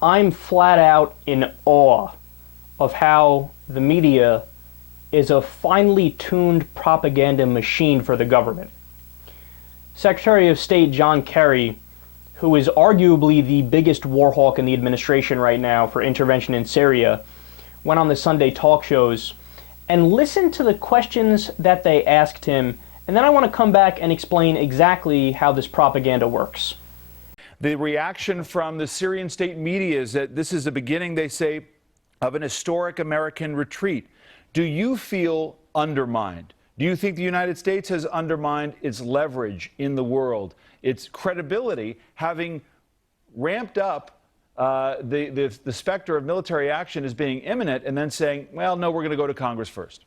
I'm flat out in awe of how the media is a finely tuned propaganda machine for the government. Secretary of State John Kerry, who is arguably the biggest war hawk in the administration right now for intervention in Syria, went on the Sunday talk shows and listened to the questions that they asked him, and then I want to come back and explain exactly how this propaganda works. The reaction from the Syrian state media is that this is the beginning, they say, of an historic American retreat. Do you feel undermined? Do you think the United States has undermined its leverage in the world, its credibility, having ramped up the specter of military action as being imminent and then saying, well, no, we're going to go to Congress first?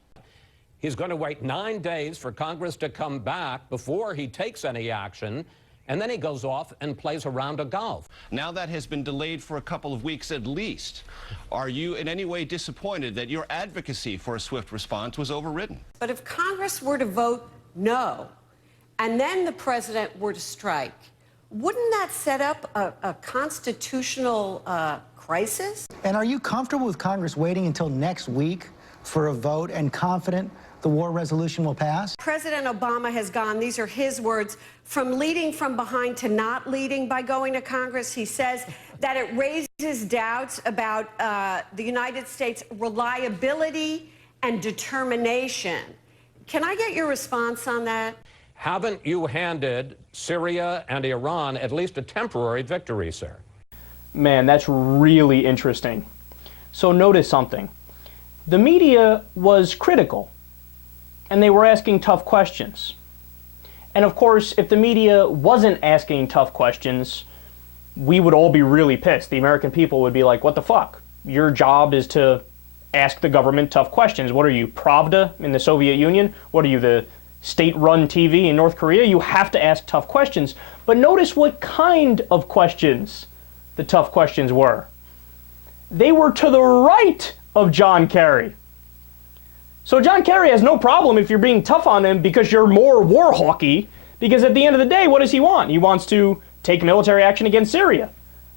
He's going to wait 9 days for Congress to come back before he takes any action, and then he goes off and plays a round of golf. Now that has been delayed for a couple of weeks at least. Are you in any way disappointed that your advocacy for a swift response was overridden? But if Congress were to vote no, and then the president were to strike, wouldn't that set up a constitutional crisis? And are you comfortable with Congress waiting until next week for a vote and confident the war resolution will pass? President Obama has gone, these are his words, from leading from behind to not leading by going to Congress. He says that it raises doubts about the United States' reliability and determination. Can I get your response on that? Haven't you handed Syria and Iran at least a temporary victory, sir? Man, that's really interesting. So notice something. The media was critical, and they were asking tough questions. And of course, if the media wasn't asking tough questions, we would all be really pissed. The American people would be like, what the fuck? Your job is to ask the government tough questions. What are you, Pravda in the Soviet Union? What are you, the state-run TV in North Korea? You have to ask tough questions. But notice what kind of questions the tough questions were. They were to the right of John Kerry. So John Kerry has no problem if you're being tough on him because you're more war hawky, because at the end of the day, what does he want? He wants to take military action against Syria.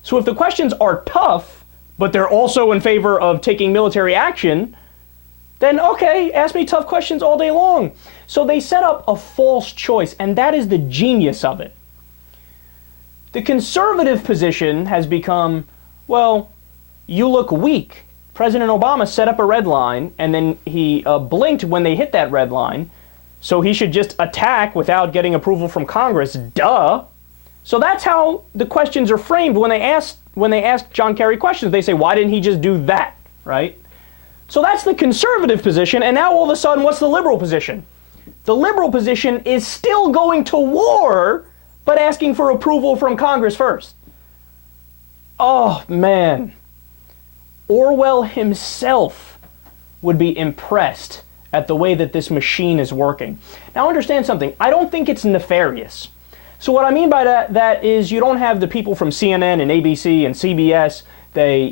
So if the questions are tough, but they're also in favor of taking military action, then okay, ask me tough questions all day long. So they set up a false choice, and that is the genius of it. The conservative position has become, well, you look weak. President Obama set up a red line, and then he blinked when they hit that red line, so he should just attack without getting approval from Congress. Duh. So that's how the questions are framed when they ask John Kerry questions. They say, why didn't he just do that, right? So that's the conservative position, and now all of a sudden, what's the liberal position? The liberal position is still going to war, but asking for approval from Congress first. Oh, man. Orwell himself would be impressed at the way that this machine is working. Now understand something, I don't think it's nefarious. So what I mean by that is you don't have the people from CNN and ABC and CBS, they,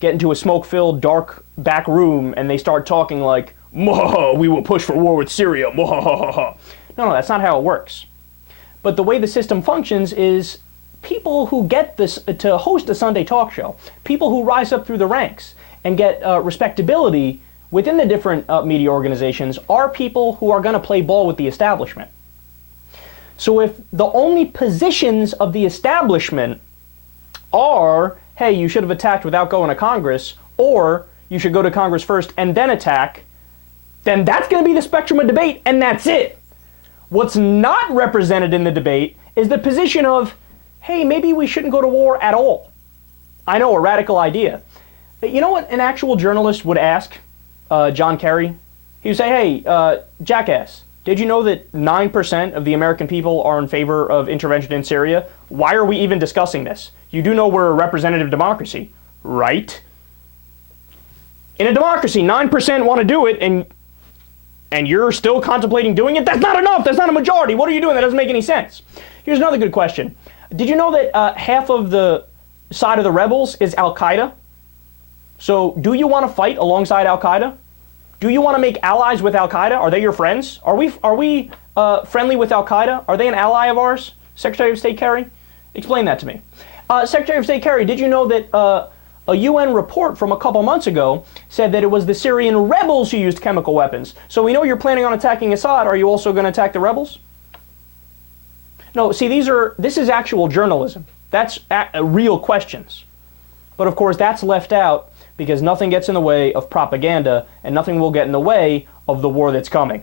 get into a smoke-filled dark back room and they start talking like, we will push for war with Syria, No, that's not how it works. But the way the system functions is people who get this to host a Sunday talk show, people who rise up through the ranks and get respectability within the different media organizations are people who are going to play ball with the establishment. So if the only positions of the establishment are, hey, you should have attacked without going to Congress, or you should go to Congress first and then attack, then that's going to be the spectrum of debate, and that's it. What's not represented in the debate is the position of, hey, maybe we shouldn't go to war at all. I know, a radical idea. But you know what an actual journalist would ask John Kerry? He would say, hey, jackass, did you know that 9% of the American people are in favor of intervention in Syria? Why are we even discussing this? You do know we're a representative democracy, right? In a democracy, 9% want to do it, and you're still contemplating doing it? That's not enough. That's not a majority. What are you doing? That doesn't make any sense. Here's another good question. Did you know that half of the side of the rebels is Al-Qaeda? So do you want to fight alongside Al-Qaeda? Do you want to make allies with Al-Qaeda? Are they your friends? Are we friendly with Al-Qaeda? Are they an ally of ours? Secretary of State Kerry? Explain that to me. Secretary of State Kerry, did you know that a UN report from a couple months ago said that it was the Syrian rebels who used chemical weapons? So we know you're planning on attacking Assad. Are you also going to attack the rebels? No, see, this is actual journalism. That's real questions. But of course, that's left out because nothing gets in the way of propaganda and nothing will get in the way of the war that's coming.